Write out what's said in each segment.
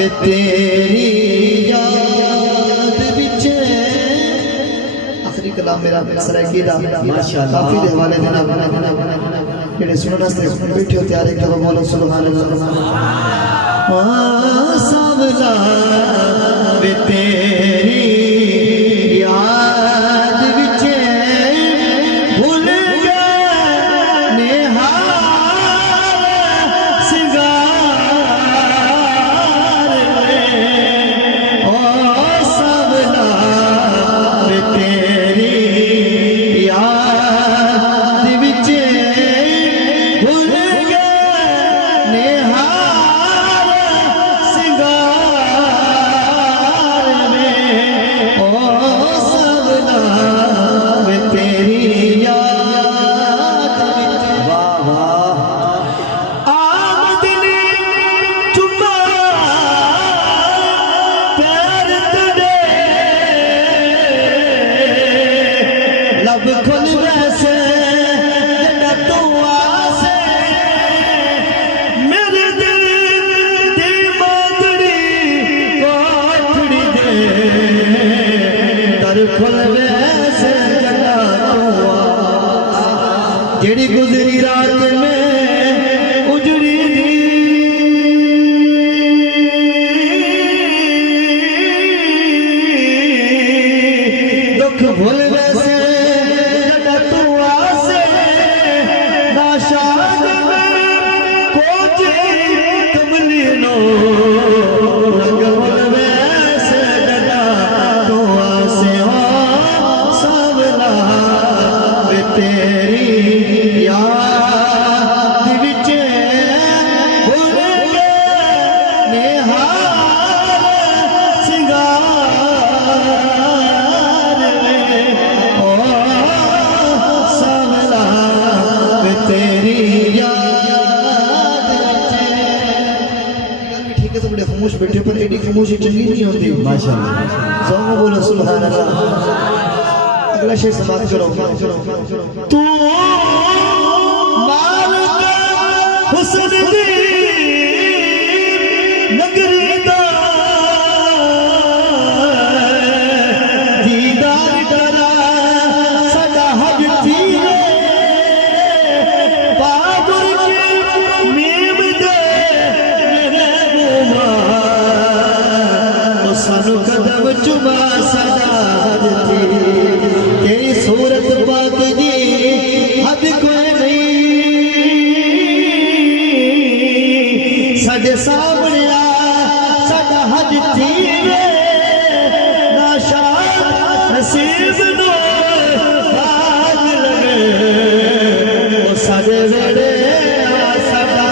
वे तेरी याद विच। आखिरी कलाम मेरा सरायकी दा माशाअल्लाह काफी दे हवाले देना जेड़े सुनने वास्ते बैठे हो तैयार एक दफा बोलो सुभान अल्लाह। सावला वे तेरी याद विच भूल गए निहार सिंगार ओ सावला वे तेरी याद विच भूल गए निहार सिंगार में ओ सावला वे तेरी याद विच। वाह वाह आमदनी चुम्मा पैर तड़े लब खुल वैसे जड़ा तू आसे मेरे दिल दी मादड़ी कोठड़ी दे दर खुल वैसे जड़ा तू आसे जेड़ी गुजरी रात में उजड़ी दी दुख भूल वैसे जड़ा तू आसे नाशाद में कोची कमली नो रंग भूल वैसे जड़ा तू आसे हो सावला वे तेरी याद विच भूल गए निहार सिंगार में ओ सावला वे तेरी याद विच। ठीक है तो बड़े खामोश बैठे पर एडी खामोशी चंगी नहीं होती माशाअल्लाह। सब बोलो सुभान अल्लाह। अगला शेर से बात करो। तू मालिक हुस्न दी नगरी दा दीदार करा सदा हज थीवे बाबुर की नीम दे मेरे मुमा सानू कदम चुमा सदा हज थी तेरी सूरत पाक जी हद कोई नहीं साडे सामने आ साडा हज थीवे नाशाद नसीब नो भाग लगे ओ साडे वेड़े आ साडा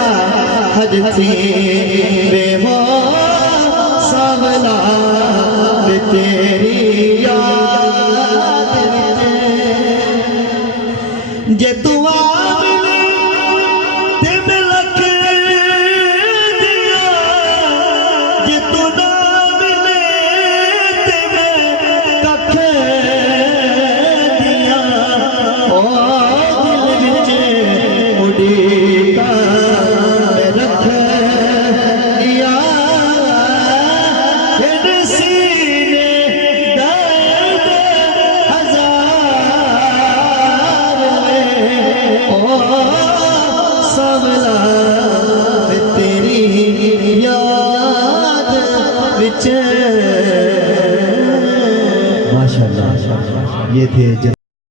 हज थीवे हो सावला वे तेरी याद विच। जे तू आमने ते मैं लख दिया जे तू ना मिले ते मैं कख दिया ओ दिल विच उड़ीका रख दिया फिर सीने दर्द हजार में ओ सावला वे तेरी याद विच। माशाअल्लाह ये थे